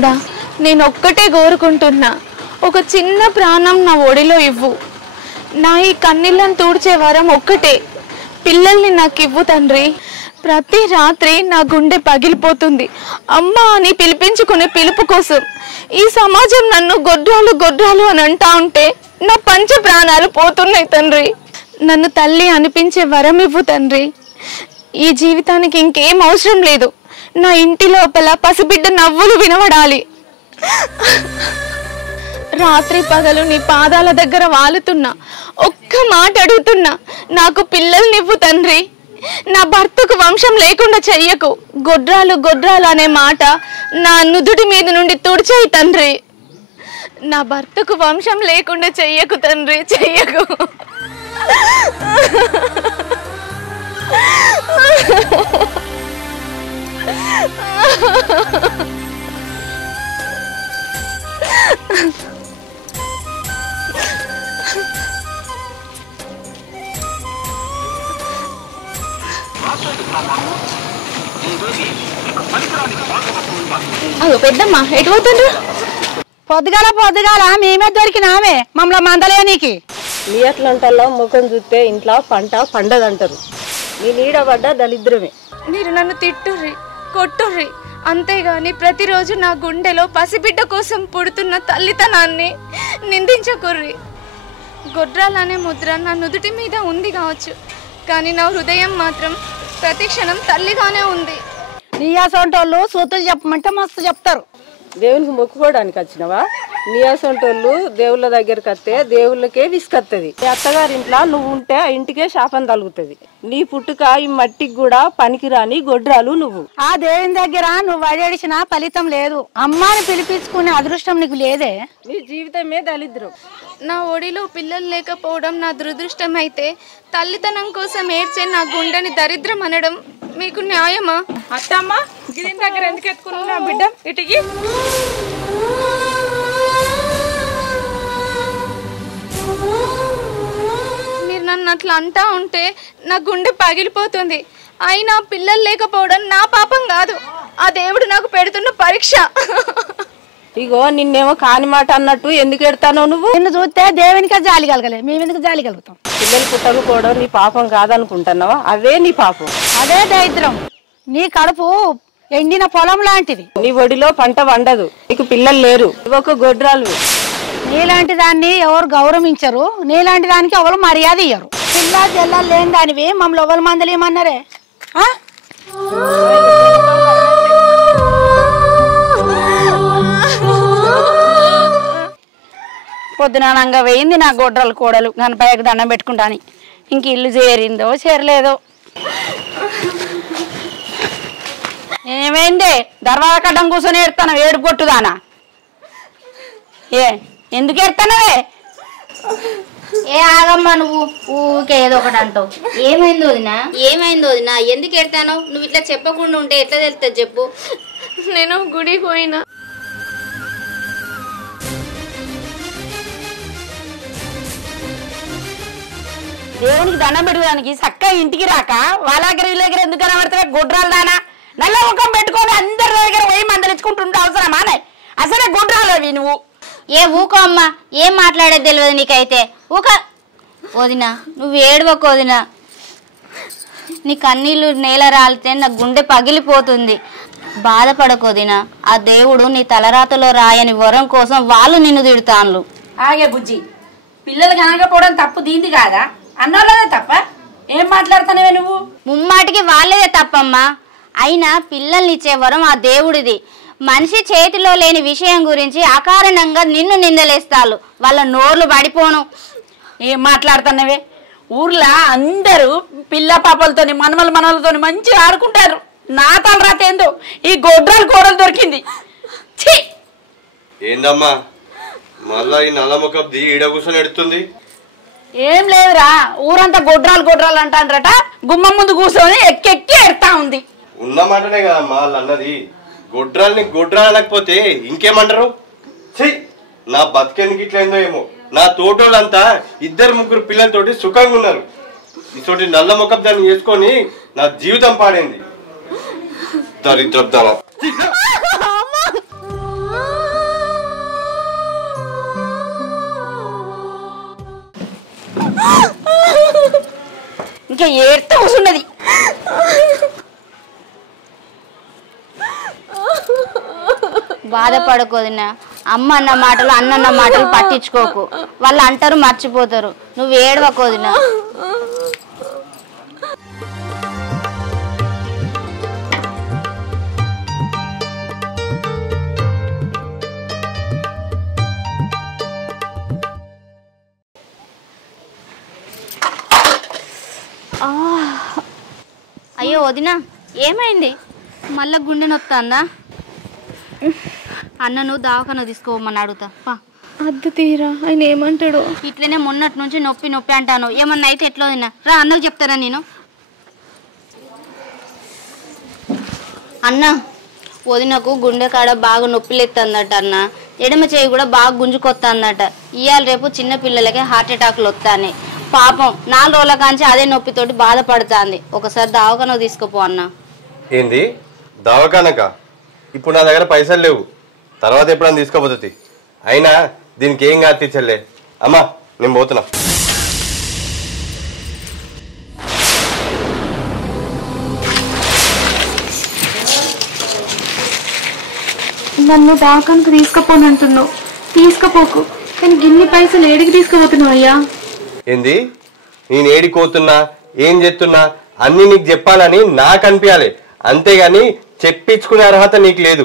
దేవుడా, నేను ఒక్కటే కోరుకుంటున్నా, ఒక చిన్న ప్రాణం నా ఒడిలో ఇవ్వు. నా ఈ కన్నీళ్ళను తూడ్చే వరం ఒక్కటే, పిల్లల్ని నాకు ఇవ్వు తండ్రి. ప్రతి రాత్రి నా గుండె పగిలిపోతుంది అమ్మ అని పిలిపించుకునే పిలుపు కోసం. ఈ సమాజం నన్ను గొడ్రాలు గొడ్రాలు అని అంటా ఉంటే నా పంచ ప్రాణాలు పోతున్నాయి తండ్రి. నన్ను తల్లి అనిపించే వరం ఇవ్వు తండ్రి. ఈ జీవితానికి ఇంకేం అవసరం లేదు. నా ఇంటి లోపల పసిబిడ్డ నవ్వులు వినబడాలి. రాత్రి పగలు నీ పాదాల దగ్గర వాలుతున్నా, ఒక్క మాట అడుగుతున్నా, నాకు పిల్లల్నివ్వు తండ్రి. నా భర్తకు వంశం లేకుండా చెయ్యకు. గొడ్రాలు గొడ్రాలు అనే మాట నా నుదుటి మీద నుండి తుడిచేయి తండ్రి. నా భర్తకు వంశం లేకుండా చెయ్యకు తండ్రి, చెయ్యకు. అదో పెద్దమ్మ ఎటు పోతుండ్రు? పొద్దుగాల పొద్దుగాల మేమే దొరికినామే మమ్మల్ని మందలేనికి. మీ అట్లంటల్లో ముఖం చూస్తే ఇంట్లో పంట పండదంటారు. మీ నీడ పడ్డ దళిద్రమే. మీరు నన్ను తిట్టుర్రి, కొట్టుర్రి, అంతేగాని ప్రతిరోజు నా గుండెలో పసిబిడ్డ కోసం పుడుతున్న తల్లితనాన్ని నిందించకుర్రి. గొడ్రాలనే ముద్ర నా నుదుటి మీద ఉంది కావచ్చు, కానీ నా హృదయం మాత్రం ప్రతి క్షణం తల్లిగానే ఉంది. నీ అసొంటోళ్ళు సూతులు చెప్పమంటే మస్తు చెప్తారు. దేవునికి మొక్కుకోవడానికి వచ్చినవా? నీ అసొంటోళ్ళు దేవుళ్ళ దగ్గరికి వస్తే దేవుళ్ళకే విసుకొత్తది. నీ అత్తగారి ఇంట్లో నువ్వు ఉంటే ఆ ఇంటికే శాపం తగులుతుంది. నీ పుట్టుక ఈ మట్టికి కూడా పనికిరాని గొడ్రాలు నువ్వు. ఆ దేవుని దగ్గర నువ్వు అడిగిన ఫలితం లేదు. అమ్మాని పిలిపించుకునే అదృష్టం నీకు లేదే. నీ జీవితమే దళిద్రం. నా ఒడిలో పిల్లలు లేకపోవడం నా దురదృష్టం అయితే, తల్లితనం కోసం ఏడ్చే నా గుండెని దరిద్రం అనడం మీకు న్యాయమా? అత్తమ్మ దీని దగ్గర ఎందుకు ఎత్తుకున్నా బిడ్డ? ఇటుకి మీరు నన్ను అట్లా అంటా ఉంటే నా గుండె పగిలిపోతుంది. అయినా పిల్లలు లేకపోవడం నా పాపం కాదు, ఆ దేవుడు నాకు పెడుతున్న పరీక్ష. ఇగో నిన్నేమో కాని మాట అన్నట్టు ఎందుకు ఎడతానో నువ్వు? నిన్ను చూస్తే దేవునికే జాలి కలగలే, మేమెందుకు జాలి కలుగుతాం? పిల్లలు పుట్టకపోవడం నీ పాపం కాదనుకుంటున్నావా? అవే నీ పాపం, అదే దరిద్రం. నీ కడుపు ఎండిన పొలం లాంటిది. నీ ఒడిలో పంట వండదు, నీకు పిల్లలు లేరు, ఒక గొడ్రాలు. నీలాంటి దాన్ని ఎవరు గౌరవించరు, నీలాంటి దానికి ఎవరు మర్యాద ఇయ్యరు. పిల్ల జల్లలు లేని దానివి మమ్మల్ని ఎవరు మందలు ఏమన్నారే? పొద్దునానంగా వేయింది నా గొడ్రలు కోడలు గణపయ్యకు దండం పెట్టుకుంటాని. ఇంక ఇల్లు చేరిందో చేరలేదో. ఏమైందే దర్వాజ కడ్డం కూర్చొని ఏడుతాను? ఏడుపు కొట్టుదానా? ఎందుకు ఏడుతానవే? ఏ ఆగమ్మా, నువ్వు ఊకే ఏదో ఒకటి అంటావు. ఏమైంది వదినా? ఏమైంది వదినా? ఎందుకు ఎడతాను? నువ్వు ఇట్లా చెప్పకుండా ఉంటే ఎట్లా తెలుస్తుంది చెప్పు. నేను గుడికి పోయినా, దేవునికి దండం పెట్టుకోవడానికి చక్కగా ఇంటికి రాక వాళ్ళ దగ్గర వీళ్ళ దగ్గర ఎందుకు కనబడతావే? గొడ్రాలు దానా? నల్ల ముఖం పెట్టుకొని అందరి దగ్గర పోయి మందలించుకుంటుంటే అవసరమానే? అసలే గొడ్రాలు అవి నువ్వు. ఏ ఊకో అమ్మా, ఏం మాట్లాడేది తెలియదు నీకైతే. ఊక వదినా, నువ్వు ఏడవకు వదినా. నీ కన్నీళ్ళు నేల రాలితే నా గుండె పగిలిపోతుంది. బాధపడకు వదినా. ఆ దేవుడు నీ తలరాతలో రాయని వరం కోసం వాళ్ళు నిన్ను తిడతాన్లు. ఆగే బుజ్జి, పిల్లలు కనకపోవడం తప్పు దీంది కాదా? అన్నోళ్ళదే తప్ప? ఏం మాట్లాడుతానవే నువ్వు? ముమ్మాటికి వాళ్ళదే తప్పమ్మా. అయినా పిల్లల్ని ఇచ్చే వరం ఆ దేవుడిది. మనిషి చేతిలో లేని విషయం గురించి అకారణంగా నిన్ను నిందలేస్తాళ్ళు. వాళ్ళ నోర్లు పడిపోను. ఏం మాట్లాడుతున్నవే? ఊర్లో అందరూ పిల్ల పాపలతోని మనవలతోని మంచిగా ఆడుకుంటారు. నా తలరాత ఏందో ఈ గొడ్రాలు కోడలు దొరికింది. ఏందమ్మా మళ్ళా ఈ నల్లముఖం ది ఈడ కూర్చొని ఎడుతుంది? ఏం లేదురా, ఊరంతా గొడ్రాలు గొడ్రాలు అంటారట. గుమ్మం ముందు కూర్చొని ఎక్కెక్కి ఎడతా ఉంది. ఉన్నమాటనే కదమ్మా వాళ్ళు అన్నది. గొడ్రాల్ని గొడ్రాలు అనకపోతే ఇంకేమంటారు? నా బతికెందుకు ఇట్లయిందో ఏమో. నా తోటోళ్ళంతా 2-3 పిల్లలతోటి సుఖంగా ఉన్నారు. ఇటువంటి నల్ల ముఖం దాన్ని వేసుకొని నా జీవితం పాడైంది. దరిద్రప్తావా ఇక ఏడుతూ కూర్చున్నది. బాధపడకోదినా. అమ్మ అన్న మాటలు అన్నన్న మాటలు పట్టించుకోకు. వాళ్ళు అంటారు మర్చిపోతారు. నువ్వు ఏడవకోదినా. అయ్యో వదినా, ఏమైంది? మళ్ళా గుండె నొత్తాందా? అన్నను దవాఖాన తీసుకోమని అడుగుతా. అద్దు తీరా, ఆయన ఏమంటాడు? ఇట్లనే మొన్నటి నుంచి నొప్పి నొప్పి అంటాను. ఏమన్నా అయితే ఎట్లా వదినా? రా అన్నకు చెప్తారా నేను. అన్న, వదినకు గుండె కాడ బాగా నొప్పి లేస్తుందట అన్న. ఎడమ చేయి కూడా బాగా గుంజుకొస్తుందట. ఇవాళ రేపు చిన్న పిల్లలకే హార్ట్ అటాక్లు వస్తాయి. పాపం 4 రోజుల కాంచి అదే నొప్పితోటి బాధపడుతుంది. ఒకసారి దవాఖాన తీసుకుపో అన్న. ఏంది దవాఖానక? ఇప్పుడు నా దగ్గర పైసలు లేవు, తర్వాత ఎప్పుడన్నా తీసుకోపోతుంది. అయినా దీనికి ఏం కాదు తీర్చలే. అమ్మా నేను పోతున్నా. నన్ను దవాఖానకు తీసుకుపోనంటున్నావు. తీసుకుపోకు, కానీ గిన్ని పైసలు ఏడికి తీసుకుపోతున్నావు అయ్యా? ఏంది నేను ఏడిపోతున్నా ఏం చెప్తున్నా అన్ని నీకు చెప్పాలని నాకు అనిపించాలి, అంతేగాని చెప్పించుకునే అర్హత నీకు లేదు.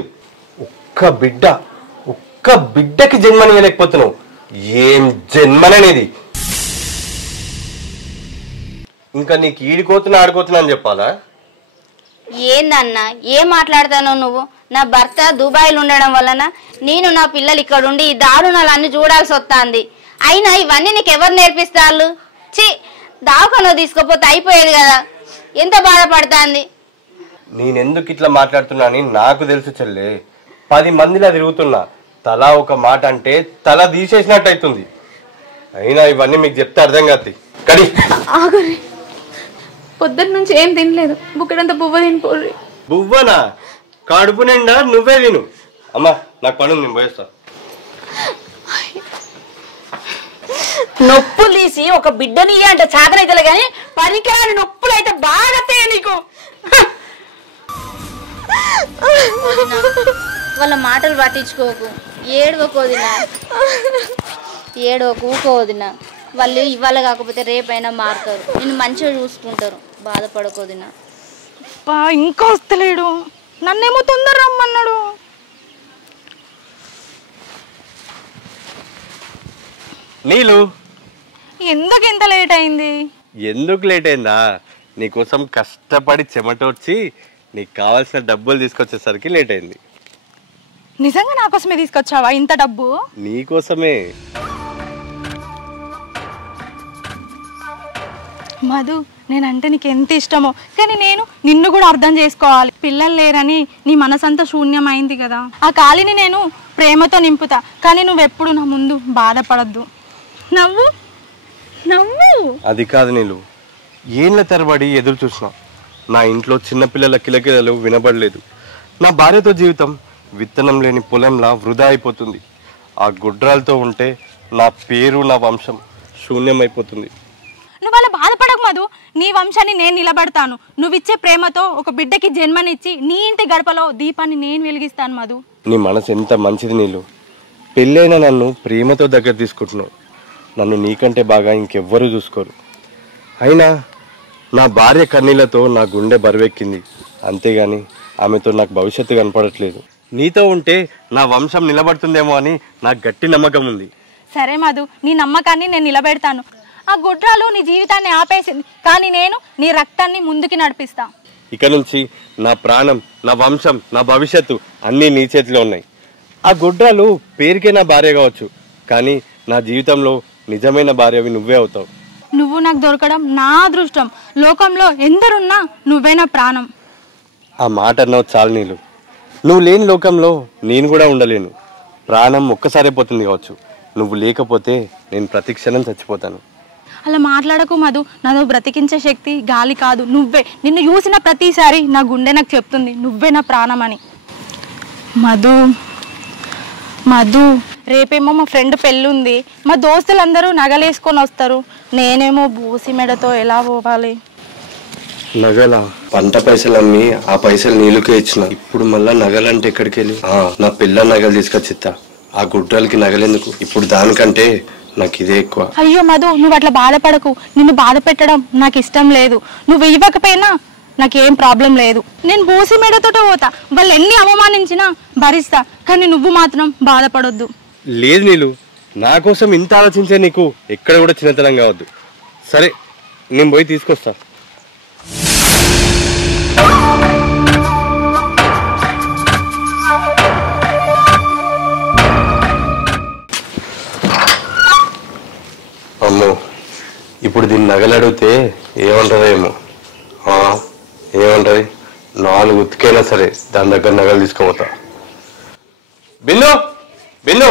ఒక్క బిడ్డకి జన్మనియలేకపోతున్నావు. ఏం జన్మననేది? ఇంకా నీకు ఈడిపోతున్నా ఆడుకోతున్నా అని చెప్పాలా? ఏందన్నా ఏం మాట్లాడతానో నువ్వు? నా భర్త దుబాయ్లో ఉండడం వలన నేను నా పిల్లలు ఇక్కడ ఉండి ఈ దారుణాలన్నీ చూడాల్సి వస్తుంది. అయినా ఇవన్నీ నీకు ఎవరు నేర్పిస్తారు? చి, దవాఖాన తీసుకుపోతే అయిపోయేది కదా. ఎంత బాధపడుతుంది. నేనెందుకు ఇట్లా మాట్లాడుతున్నా అని నాకు తెలుసు చెల్లే. 10 మందిలా తిరుగుతున్నా, తలా ఒక మాట అంటే తల తీసేసినట్టు అవుతుంది. అయినా ఇవన్నీ మీకు చెప్తే అర్థం కాదు. కడి ఆగురి, పొద్దున్న నుంచి ఏం తినలేదు. బుక్కడంతా బువ్వ తినిపోర్రి. బువ్వనా? కడుపు నిండా నువ్వే తిను. అమ్మా నాకు పని నేను పోయేస్తా. నొప్పులు తీసి ఒక బిడ్డని అంటే చాదనైతే గాని పనికిరాని నొప్పులు అయితే బాగా నీకు. వాళ్ళ మాటలు పట్టించుకోకు. ఏడవకోదినా, ఏడవకు, ఊకోదినా. వాళ్ళు ఇవాళ కాకపోతే రేపైనా మారుతారు. నిన్ను మంచిగా చూసుకుంటారు. బాధపడకోదినా. ఇంకా వస్తలేడు. నన్నేమో తొందర రమ్మన్నాడు. నీళ్ళు ఎందుకు ఇంత లేట్ అయింది? ఎందుకు లేట్ అయిందా? నీకోసం కష్టపడి చెమటొచ్చి నీకు కావాల్సిన డబ్బులు తీసుకొచ్చేసరికి లేట్ అయింది. నిజంగా నా కోసమే తీసుకొచ్చావా ఇంత డబ్బు? నీకోసమే. మధు, నేనంటే నీకు ఎంత ఇష్టమో, కానీ నేను నిన్ను కూడా అర్థం చేసుకోవాలి. పిల్లలు లేరని నీ మనసంతా శూన్యమైంది కదా. ఆ ఖాళీని నేను ప్రేమతో నింపుతా, కానీ నువ్వెప్పుడు నా ముందు బాధపడద్దు. నవ్వు నవ్వు. అది కాదు నీళ్ళు, ఏళ్ళ తరబడి ఎదురు చూసినా నా ఇంట్లో చిన్నపిల్లల కిలకిలలు వినబడలేదు. నా భార్యతో జీవితం విత్తనం లేని పొలంలా వృధా అయిపోతుంది. ఆ గుడ్రాలతో ఉంటే నా పేరు నా వంశం శూన్యమైపోతుంది. నువ్వు అలా బాధపడకు మధు. నీ వంశాన్ని నేను నిలబడతాను. నువ్విచ్చే ప్రేమతో ఒక బిడ్డకి జన్మనిచ్చి నీ ఇంటి గడపలో దీపాన్ని నేను వెలిగిస్తాను మధు. నీ మనసు ఎంత మంచిది నీళ్ళు. పెళ్ళైనా నన్ను ప్రేమతో దగ్గర తీసుకుంటున్నావు. నన్ను నీకంటే బాగా ఇంకెవ్వరూ చూసుకోరు. అయినా నా భార్య కన్నీళ్లతో నా గుండె బరువెక్కింది, అంతేగాని ఆమెతో నాకు భవిష్యత్తు కనపడట్లేదు. నీతో ఉంటే నా వంశం నిలబడుతుందేమో అని నాకు గట్టి నమ్మకం ఉంది. సరే మధు, నీ నమ్మకాన్ని నేను నిలబెడతాను. ఆ గుడ్రాలు నీ జీవితాన్ని ఆపేసింది, కానీ నేను నీ రక్తాన్ని ముందుకి నడిపిస్తా. ఇక నుంచి నా ప్రాణం, నా వంశం, నా భవిష్యత్తు అన్నీ నీ చేతిలో ఉన్నాయి. ఆ గుడ్రాలు పేరుకే నా భార్య కావచ్చు, కానీ నా జీవితంలో నిజమైన భార్యవి నువ్వే అవుతావు. నువ్వు నాకు దొరకడం నా అదృష్టం. లోకంలో ఎందరున్నా నువ్వే నా ప్రాణం. ఆ మాట అన్నావు చాలు నీళ్ళు. నువ్వు లేని లోకంలో నేను కూడా ఉండలేను. ప్రాణం ఒక్కసారే పోతుంది కావచ్చు, నువ్వు లేకపోతే నేను ప్రతి క్షణం చచ్చిపోతాను. అలా మాట్లాడకు మధు. నాదో బ్రతికించే శక్తి గాలి కాదు, నువ్వే. నిన్ను చూసిన ప్రతిసారి నా గుండె నాకు చెప్తుంది నువ్వే నా ప్రాణం అని. మధు మధు, రేపేమో మా ఫ్రెండ్ పెళ్ళుంది. మా దోస్తులందరూ నగలేసుకొని వస్తారు. నేనేమో బూసి మెడతో ఎలా పోవాలి? నగల పంట పైసలు అమ్మి ఆ పైసలు నీళ్ళకే ఇచ్చిన. ఇప్పుడు మళ్ళా నగలంటే ఎక్కడికి వెళ్ళి నా పిల్ల నగలు తీసుకొచ్చిత్తా. ఆ గుడ్రాలకి నగలెందుకు? ఇప్పుడు దానికంటే నాకు ఇదే ఎక్కువ. అయ్యో మధు, నువ్వు అట్లా బాధపడకు. నిన్ను బాధ పెట్టడం నాకు ఇష్టం లేదు. నువ్వు ఇవ్వకపోయినా నాకేం ప్రాబ్లం లేదు. నేను బోసి మేడతోటే పోతా. వాళ్ళు ఎన్ని అవమానించినా భరిస్తా. కానీ నువ్వు మాత్రం బాధపడొద్దు. లేదు నీళ్ళు, నా కోసం ఇంత ఆలోచించే నీకు ఎక్కడ కూడా చిన్నతనం కావద్దు. సరే, నేను పోయి తీసుకొస్తా. అమ్మో, ఇప్పుడు దీన్ని నగలు అడిగితే ఏమంటారో ఏమో. ఏమంటది? 4 ఉతికైనా సరే దాని దగ్గర నగలు తీసుకోపోతా. బిందు బిందు,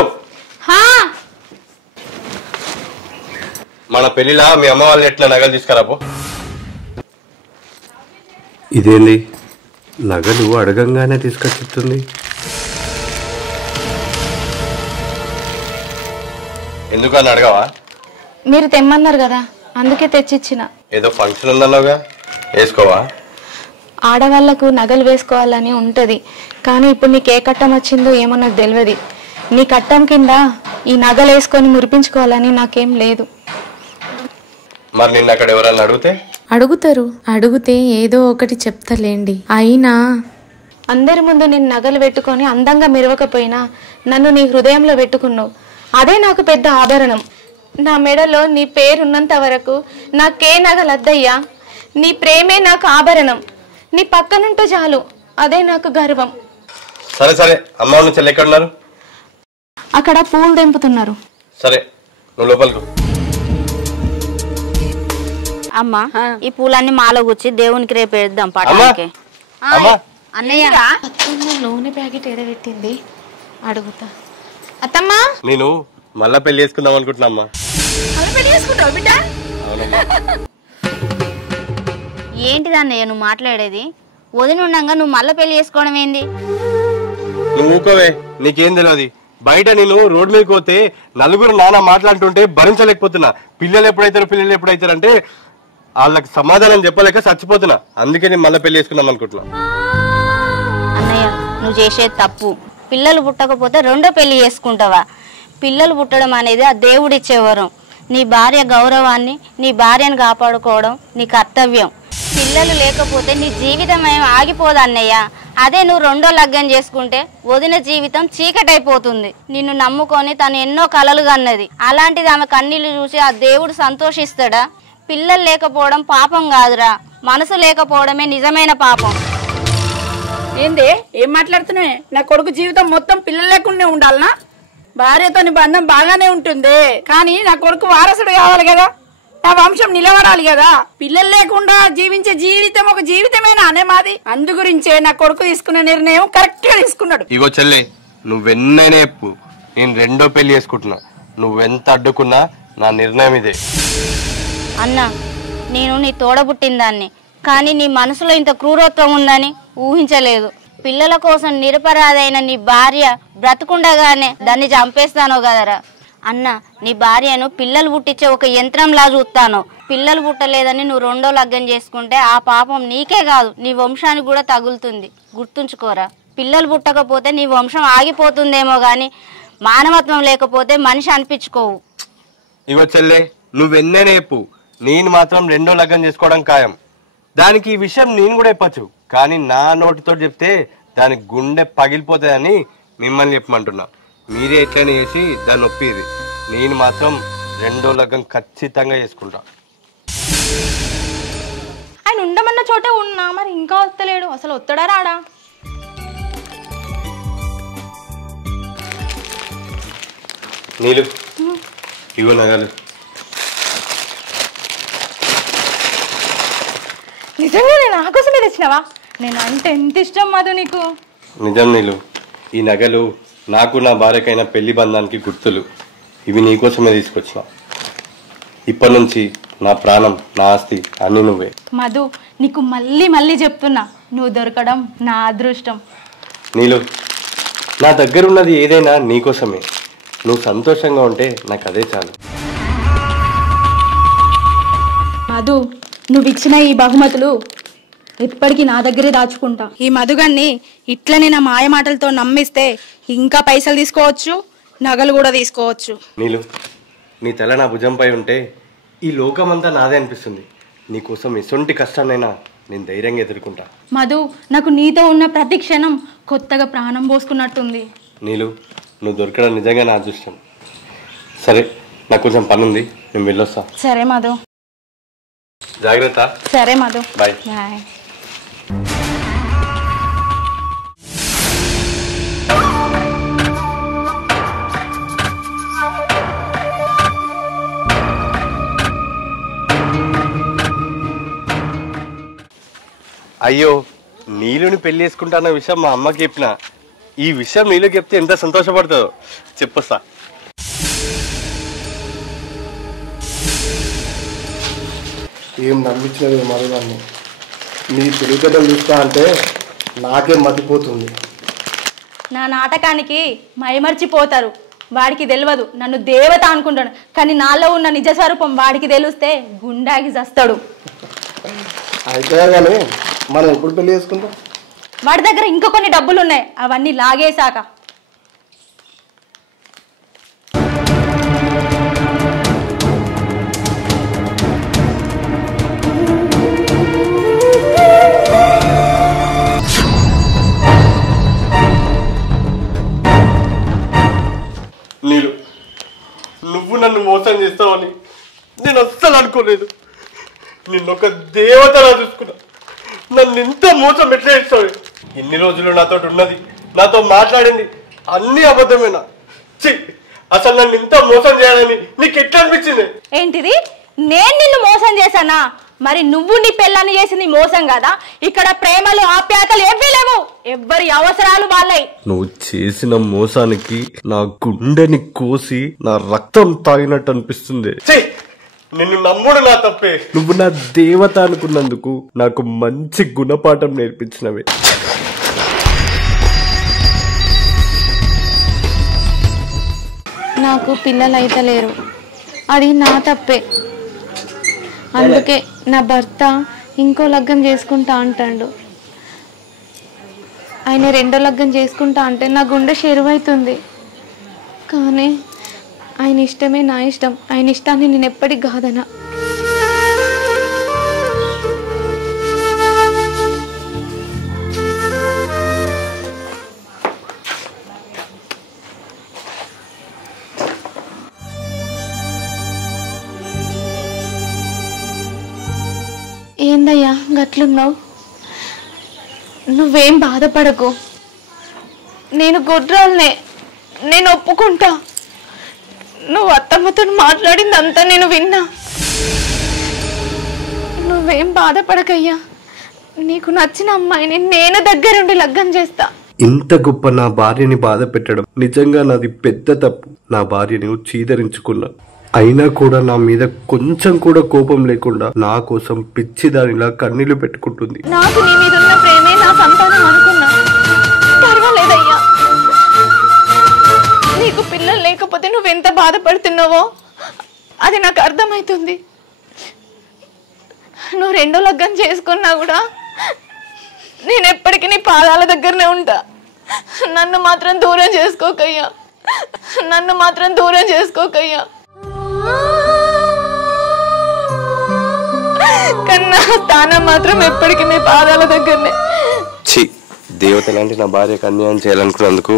మన పెళ్లిలా మీ అమ్మ వాళ్ళు ఎట్లా నగలు తీసుకురాపో. ఇదేంది, నగలు అడగంగానే తీసుకొచ్చిస్తుంది? ఎందుకని అడగవా? మీరు తెమ్మన్నారు కదా, అందుకే తెచ్చిచ్చిన. ఏదో ఫంక్షన్ ఉందన్నావుగా, వేసుకోవా? ఆడవాళ్లకు నగలు వేసుకోవాలని ఉంటది, కానీ ఇప్పుడు నీకు ఏ కట్టం వచ్చిందో ఏమో నాకు తెలియదు. నీ కట్టం కింద ఈ నగలు వేసుకొని మురిపించుకోవాలని నాకేం లేదు. మరి నిన్న అక్కడ ఎవరన్నా అడుగుతారు, అడిగితే ఏదో ఒకటి చెప్తలేండి. అయినా అందరి ముందు నేను నగలు పెట్టుకొని అందంగా మెరవకపోయినా నన్ను నీ హృదయంలో పెట్టుకున్నావు. అదే నాకు పెద్ద ఆభరణం. నా మెడలో నీ పేరున్నంత వరకు నాకే నగలద్దయ్యా. నీ ప్రేమే నాకు ఆభరణం. నీ పక్కనుంటే చాలు, అదే నాకు గర్వం. సరే సరే, అమ్మ ఉన్న చెల్లి ఎక్కడున్నారు? అక్కడ పూలు తెంపుతున్నారు. సరే, నువ్వు లోపలికి. అమ్మా, ఈ పూలన్నీ మాలో గుచ్చి దేవునికి రేపు వేద్దాం పటానికి. అన్నయ్య, నూనె ప్యాకెట్ ఎడబెట్టింది అడుగుతా. అత్తమ్మా, నేను మళ్ళా పెళ్లి చేసుకుందాం అనుకుంటున్నా. అమ్మా, ఏంటిది అన్నయ్య నువ్వు మాట్లాడేది? వదినుండగా నువ్వు మళ్ళీ పెళ్లి చేసుకోవడం ఏంది? నువ్వు ఊకోవే, నీకేం తెలియదు. బయట నేను రోడ్ మీదకి పోతే నలుగురు నాన్న మాట్లాడుతుంటే భరించలేకపోతున్నా. పిల్లలు ఎప్పుడైతారంటే వాళ్ళకి సమాధానం చెప్పలేక చచ్చిపోతున్నా. అందుకే నేను మళ్ళీ పెళ్లి చేసుకుందాం అనుకుంటున్నా. అన్నయ్య, నువ్వు చేసేది తప్పు. పిల్లలు పుట్టకపోతే రెండో పెళ్లి చేసుకుంటావా? పిల్లలు పుట్టడం అనేది ఆ దేవుడిచ్చే వరం. నీ భార్య గౌరవాన్ని, నీ భార్యను కాపాడుకోవడం నీ కర్తవ్యం. పిల్లలు లేకపోతే నీ జీవితం ఏం ఆగిపోదు అన్నయ్య. అదే నువ్వు రెండో లగ్గం చేసుకుంటే వదిన జీవితం చీకటైపోతుంది. నిన్ను నమ్ముకొని తను ఎన్నో కలలు కన్నది. అలాంటిది ఆమె కన్నీళ్లు చూసి ఆ దేవుడు సంతోషిస్తాడా? పిల్లలు లేకపోవడం పాపం కాదురా, మనసు లేకపోవడమే నిజమైన పాపం. ఏంది, ఏం మాట్లాడుతున్నాయి? నా కొడుకు జీవితం మొత్తం పిల్లలు లేకుండా ఉండాలనా? భార్యతోని బంధం బాగానే ఉంటుంది, కానీ నా కొడుకు వారసుడు కావాలి కదా, నా వంశం నిలబడాలి కదా. పిల్లలు లేకుండా జీవించే జీవితం ఒక జీవితమేనా అనే మాది. అందు గురించే నా కొడుకు తీసుకున్న నిర్ణయం కరెక్ట్ గా తీసుకున్నాడు. ఇగో చెల్లె, నువ్వెన్నైనా చెప్పు, నేను రెండో పెళ్లి చేసుకుంటున్నా. నువ్వెంత అడ్డుకున్నా నా నిర్ణయం ఇదే. అన్న, నేను నీ తోడబుట్టిన దాన్ని, కానీ నీ మనసులో ఇంత క్రూరత్వం ఉందని ఊహించలేదు. పిల్లల కోసం నిరపరాధైన నీ భార్య బ్రతుకుండగానే దాన్ని చంపేస్తానో కదరా. అన్న, నీ భార్యను పిల్లలు పుట్టించే ఒక యంత్రంలా చూస్తాను. పిల్లలు పుట్టలేదని నువ్వు రెండో లగ్గం చేసుకుంటే ఆ పాపం నీకే కాదు, నీ వంశానికి కూడా తగులుతుంది. గుర్తుంచుకోరా. పిల్లలు పుట్టకపోతే నీ వంశం ఆగిపోతుందేమో గాని మానవత్వం లేకపోతే మనిషి అనిపించుకోవు. ఇగో చెల్లె, నువ్వెన్నైనా చెప్పు, నేను మాత్రం రెండో లగ్గం చేసుకోవడం ఖాయం. దానికి ఈ విషయం నేను కూడా చెప్పచ్చు, కానీ నా నోటితో చెప్తే దానికి గుండె పగిలిపోతుందని మిమ్మల్ని చెప్పమంటున్నా. మీరే ఎట్లనే చేసి దాన్ని ఒప్పిది. నేను మాత్రం రెండో లగ్గం ఖచ్చితంగా చేసుకుంటా. ఆయన ఉండమన్న చోటే ఉన్నా, మరి ఇంకా వస్తలేడు. అసలు వస్తాడా రాడా? నీళ్ళు ఇగో నగలు. నిజంగా నేను నా కోసమే తెచ్చినావా? నేను అంటే ఎంత ఇష్టం మధు నీకు. నిజం నీళ్ళు, ఈ నగలు నాకు నా భార్యకైన పెళ్లి బంధానికి గుర్తులు. ఇవి నీకోసమే తీసుకొచ్చిన. ఇప్పటి నుంచి నా ప్రాణం, నా ఆస్తి అన్ని నువ్వే. మధు, నీకు మళ్ళీ మళ్ళీ చెప్తున్నా, నువ్వు దొరకడం నా అదృష్టం. నీళ్ళు, నా దగ్గర ఉన్నది ఏదైనా నీకోసమే. నువ్వు సంతోషంగా ఉంటే నాకు అదే చాలు. మధు, నువ్వు ఇచ్చిన ఈ బహుమతులు ఎప్పటికీ నా దగ్గరే దాచుకుంటా. ఈ మధుగాన్ని ఇట్లనే నా మాయ మాటలతో నమ్మిస్తే ఇంకా పైసలు తీసుకోవచ్చు, నగలు కూడా తీసుకోవచ్చు. నీలు, నీ తల నా భుజంపై ఉంటే ఈ లోకమంతా నాదే అనిపిస్తుంది. నీకోసం ఎసొంటి కష్టాన్నైనా నేను ధైర్యంగా ఎదుర్కొంటా. మధు, నాకు నీతో ఉన్న ప్రతి క్షణం కొత్తగా ప్రాణం పోసుకున్నట్టుంది. నీలు, నువ్వు దొరకడం నిజంగా నా అదృష్టం. సరే, నాకు కొంచెం పని ఉంది, నేను వెళ్ళొస్తా. సరే మధు. జాగ్రత్త. సరే మధు. బాయ్. బాయ్. అయ్యో, నీలుని పెళ్లి చేసుకుంటాన్న విషయం మా అమ్మకి చెప్పిన. ఈ విషయం నీళ్ళకి చెప్తే ఎంత సంతోషపడుతుందో చెప్పొస్తా. ఏం నమ్మించినవి మరుగాన్ని, నీ తెలివితేటలు చూస్తా అంటే నాకే మతిపోతుంది. నా నాటకానికి మైమర్చిపోతారు. వాడికి తెలియదు నన్ను దేవత అనుకుంటాడు, కానీ నాలో ఉన్న నిజ స్వరూపం వాడికి తెలిస్తే గుండాకి చస్తాడు. అయితే కానీ మనం ఎప్పుడు పెళ్లి చేసుకుంటాం? వాడి దగ్గర ఇంకా కొన్ని డబ్బులు ఉన్నాయి, అవన్నీ లాగేశాక. నీలు, నువ్వు నన్ను మోసం చేస్తావని నేను అస్సలు అనుకోలేదు. నిన్నొక దేవతలా చూసుకున్నా. నన్ను ఇంత మోసం ఎట్లా చేస్తావు? ఇన్ని రోజులు నాతో ఉన్నది, నాతో మాట్లాడింది అన్ని అబద్ధమేనా? అసలు నన్ను ఇంత మోసం చేయాలని నీకు ఎట్లా అనిపించింది? ఏంటిది, నేను నిన్ను మోసం చేశానా? మరి నువ్వు నీ పెళ్ళాన్ని చేసింది మోసం కదా. ఇక్కడ ప్రేమలు ఆప్యాయతలు ఏవీ లేవు, ఎవ్వరి అవసరాలు వాళ్ళయి. నువ్వు చేసిన మోసానికి నా గుండెని కోసి నా రక్తం తాగినట్టు అనిపిస్తుంది. నిన్ను నమ్ముడు నా తప్పే. నువ్వు నా దేవత అనుకున్నందుకు నాకు మంచి గుణపాఠం నేర్పించినవి. నాకు పిల్లలు అయితే లేరు, అది నా తప్పే. అందుకే నా భర్త ఇంకో లగ్గం చేసుకుంటా అంటాడు. ఆయన రెండో లగ్గం చేసుకుంటా అంటే నా గుండె చెరువైతుంది. కానీ ఆయన ఇష్టమే నా ఇష్టం. ఆయన ఇష్టాన్ని నేను ఎప్పటికి కాదనా. ఏందయ్యా గట్లున్నావు? నువ్వేం బాధపడకు, నేను గొడ్రాల్నే, నేను ఒప్పుకుంటా. నువ్వు అత్తమ్మతో మాట్లాడిందంతా నేను విన్నా. నువ్వేం బాధపడకయ్యా, నీకు నచ్చిన అమ్మాయిని నేను దగ్గరుండి లగ్గం చేస్తా. ఇంత గొప్ప నా భార్యని బాధ పెట్టడం నిజంగా నాది పెద్ద తప్పు. నా భార్యని చీదరించుకున్నా, అయినా కూడా నా మీద కొంచెం కూడా కోపం లేకుండా నా కోసం పిచ్చిదానిలా కన్నీళ్లు పెట్టుకుంటుంది. నాకు నీ మీద ఉన్న ప్రేమే నా సంతానం అనుకున్నా. పర్వాలేదయ్యా, నీకు పిల్లలు లేకపోతే నువ్వెంత బాధపడుతున్నావో అది నాకు అర్థమవుతుంది. నువ్వు రెండో లగ్గం చేసుకున్నా కూడా నేను ఎప్పటికీ నీ పాదాల దగ్గరనే ఉంటా. నన్ను మాత్రం దూరం చేసుకోకయ్యా, నన్ను మాత్రం దూరం చేసుకోకయ్యా. కన్నా స్థానం మాత్రం ఎప్పటికీ నీ పాదాల దగ్గరనే. దేవత లాంటి నా భార్యకు అన్యాయం చేయాలనుకున్నందుకు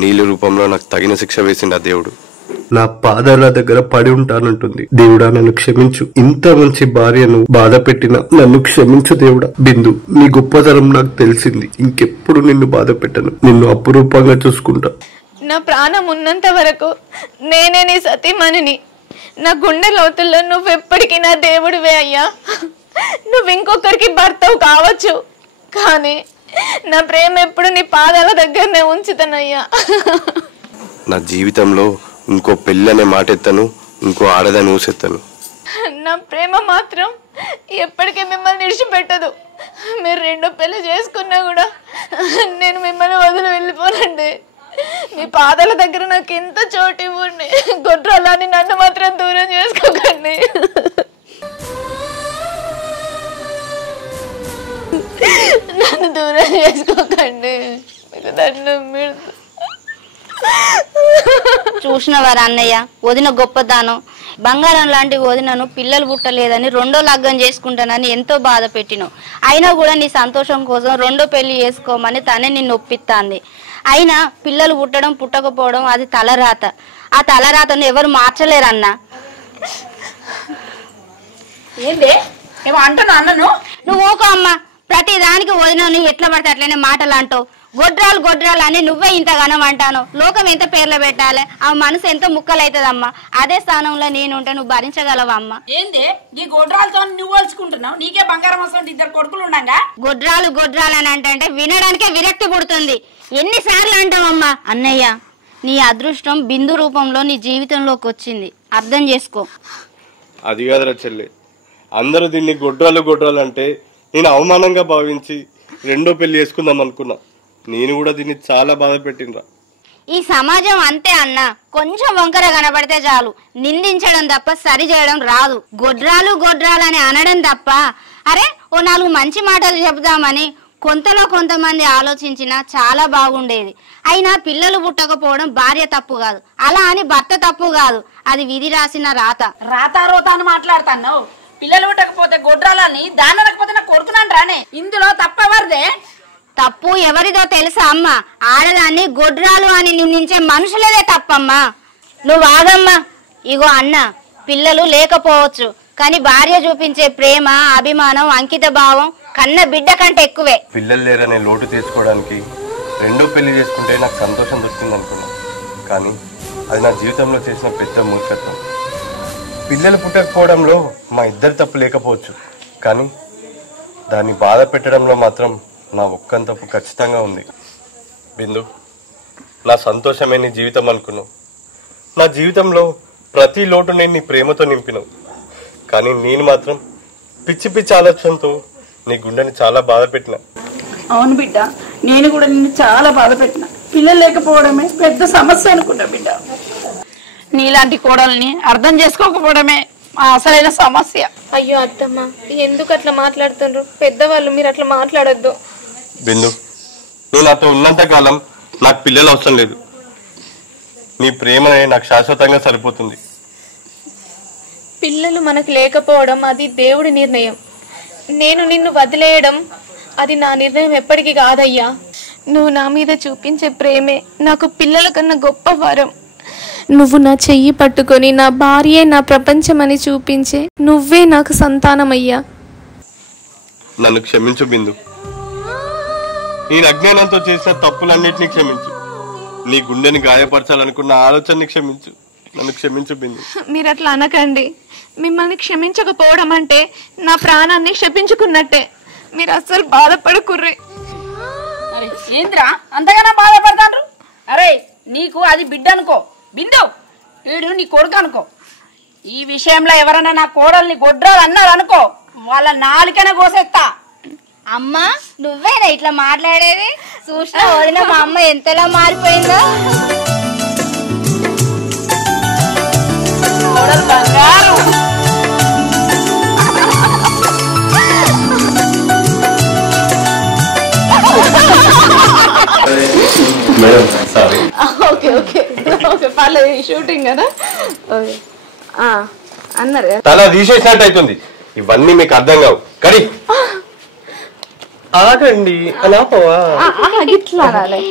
నీళ్ళు రూపంలో నాకు తగిన శిక్ష వేసిండు ఆ దేవుడు. నా పాదాల దగ్గర పడి ఉంటానంటుంది. దేవుడా, నన్ను క్షమించు. ఇంత మంచి భార్యను బాధ పెట్టిన నన్ను క్షమించు దేవుడా. బిందు, నీ గొప్పతనం నాకు తెలిసింది. ఇంకెప్పుడు నిన్ను బాధ పెట్టను. నిన్ను అపురూపంగా చూసుకుంటా. నా ప్రాణం ఉన్నంత వరకు నేనే నీ సతీమణిని. నా గుండె లోతుల్లో నువ్వెప్పటికీ నా దేవుడివే అయ్యా. నువ్వు ఇంకొకరికి భర్తవు కావచ్చు, కానీ నా ప్రేమ ఎప్పుడు నీ పాదాల దగ్గరనే ఉంచుతానయ్యా. నా జీవితంలో ఇంకో పెళ్ళనే మాట ఎత్తాను, ఇంకో ఆడదాన్ని ఊసెత్తాను. నా ప్రేమ మాత్రం ఎప్పటికీ మిమ్మల్ని విడిచిపెట్టదు. మీరు రెండో పెళ్లి చేసుకున్నా కూడా నేను మిమ్మల్ని వదిలి వెళ్ళిపోనండి. మీ పాదాల దగ్గర నాకు ఎంత చోటు ఇవ్వండి. గొడ్రాలని నన్ను మాత్రం దూరం చేసుకోకండి. నన్ను దూరం చేసుకోకండి, మీకు దండం పెడతా. చూసినవారు అన్నయ్య, వదిన గొప్పదానం. బంగారం లాంటి వదినను పిల్లలు పుట్టలేదని రెండో లగ్గం చేసుకుంటానని ఎంతో బాధ పెట్టినావు. అయినా కూడా నీ సంతోషం కోసం రెండో పెళ్లి చేసుకోమని తనే నిన్ను ఒప్పిస్తాంది. అయినా పిల్లలు పుట్టడం పుట్టకపోవడం అది తలరాత. ఆ తలరాతను ఎవరు మార్చలేరన్నా. ఏంటి ఏమో అంటున్నా అన్నను? నువ్వు ఓకో అమ్మ, ప్రతి దానికి వదినని ఎట్లా పడితే అట్లనే మాటలు అంటావు. గొడ్రాలు గొడ్రాలు అని నువ్వే ఇంతగానం అంటాను. లోకం ఎంత పేర్లు పెట్టాలి, ఆ మనసు ఎంత ముక్కలైతుందమ్మా. అదే స్థానంలో నేనుంటే నువ్వు భరించగలవా అమ్మ? ఏంది ఈ గొడ్రాలతో నువ్వు వలుచుకుంటున్నావు? నీకే బంగారం వస్తుంది, ఇద్దరు కొడుకులు ఉండగా. గొడ్రాలు గొడ్రాలు అని అంటే వినడానికే విరక్తి పుడుతుంది. ఎన్నిసార్లు అంటావమ్మా? అన్నయ్య, నీ అదృష్టం బిందు రూపంలో నీ జీవితంలోకి వచ్చింది, అర్థం చేసుకో. అది కాదురా చెల్లి, అందరూ దీన్ని గొడ్రాలు గొడ్రాలు అంటే నేను అవమానంగా భావించి రెండో పెళ్లి చేసుకుందాం అనుకున్నా. నేను కూడా దీన్ని చాలా బాధ పెట్టినరా. ఈ సమాజం అంతే అన్న, కొంచెం వంకర కనబడితే చాలు నిందించడం తప్ప సరి చేయడం రాదు. గొడ్రాలు గొడ్రాలు అని అనడం తప్ప అరే ఓ 4 మంచి మాటలు చెబుదామని కొంతలో కొంతమంది ఆలోచించినా చాలా బాగుండేది. అయినా పిల్లలు పుట్టకపోవడం భార్య తప్పు కాదు, అలా అని భర్త తప్పు కాదు, అది విధి రాసిన రాత. రాతారోత అని మాట్లాడుతున్నావు. పిల్లలు పుట్టకపోతే గొడ్రాలని దాని అనకపోతే నాకు కొడుకున్నాను రానే. ఇందులో తప్పెవరిదే? తప్పు ఎవరిదో తెలుసా అమ్మ? ఆడదాన్ని గొడ్రాలు అని నిందించే మనుషులదే తప్పమ్మా. నువ్వు ఆగమ్మా. ఇగో అన్న, పిల్లలు లేకపోవచ్చు కానీ భార్య చూపించే ప్రేమ, అభిమానం, అంకిత భావం కన్న బిడ్డ కంటే ఎక్కువే. పిల్లలు లేరనే లోటు తీర్చుకోవడానికి రెండో పెళ్లి చేసుకుంటే నాకు సంతోషం దొరికింది అనుకున్నా. కానీ అది నా జీవితంలో చేసిన పెద్ద మూర్ఖత్వం. పిల్లలు పుట్టకపోవడంలో మా ఇద్దరు తప్పు లేకపోవచ్చు, కానీ దాన్ని బాధ పెట్టడంలో మాత్రం నా ఒక్కని తప్పు ఖచ్చితంగా ఉంది. బిందు, నా సంతోషమే నీ జీవితం అనుకున్నావు. నా జీవితంలో ప్రతి లోటు నేను నీ ప్రేమతో నింపినావు. కానీ నేను మాత్రం పిచ్చి పిచ్చి ఆలోచనతో నీ గుండెని చాలా బాధ పెట్టిన. అవును బిడ్డ, నేను కూడా నిన్ను చాలా బాధ పెట్టిన. పిల్లలు లేకపోవడమే పెద్ద సమస్య అనుకున్నా బిడ్డ. నీలాంటి కోడల్ని అర్థం చేసుకోకపోవడమే అసలైన సమస్య. అయ్యో అత్తమ్మ, ఎందుకు అట్లా మాట్లాడుతుండ్రు? పెద్దవాళ్ళు, మీరు అట్లా మాట్లాడొద్దు. బిందు, నువ్వు నాతో ఉన్నంత కాలం నాకు పిల్లలు అవసరం లేదు. నీ ప్రేమనే నాకు శాశ్వతంగా సరిపోతుంది. పిల్లలు మనకు లేకపోవడం అది దేవుడి నిర్ణయం. నేను నిన్ను వదిలేయడం అది నా నిర్ణయం ఎప్పటికీ కాదయ్యా. నువ్వు నా మీద చూపించే ప్రేమే నాకు పిల్లల కన్నా గొప్ప వరం. నువ్వు నా చెయ్యి పట్టుకొని నా భార్యే నా ప్రపంచమని చూపించే నువ్వే నాకు సంతానమయ్యా. నన్ను క్షమించు బిందు. నేను అజ్ఞానంతో చేసిన తప్పులన్నిటినీ క్షమించు. నీ గుండెని గాయపరచాలనుకున్న ఆలోచనని క్షమించు. నన్ను క్షమించు బిందు. మీరు అట్లా అనకండి. మిమ్మల్ని క్షమించకపోవడం అంటే నా ప్రాణాన్ని క్షమించుకున్నట్టే. మీరు అస్సలు బాధపడకుర్రి. అరే ఏంద్రా అంతగానో బాధపడతాండ్రు? అరే నీకు అది బిడ్డ అనుకో, బిందు వీడు నీ కొడుకు అనుకో. ఈ విషయంలో ఎవరైనా నా కోడల్ని గొడ్రాలు అన్నారు అనుకో, వాళ్ళ నాలుకనే కోసేస్తా. అమ్మా, నువ్వేనా ఇట్లా మాట్లాడేది? చూసినా వదిన మా అమ్మ ఎంతలా మారిపోయిందో. కోడలు బంగారు. ఓకే ఓకే ఓకే, పర్లేదు. షూటింగ్ కదా. ఓకే అన్నారు కదా. తల తీసేసినట్టు అవుతుంది. ఇవన్నీ మీకు అర్థం కావు. కడి ఆగండి, అలా పోవా. ఇట్లా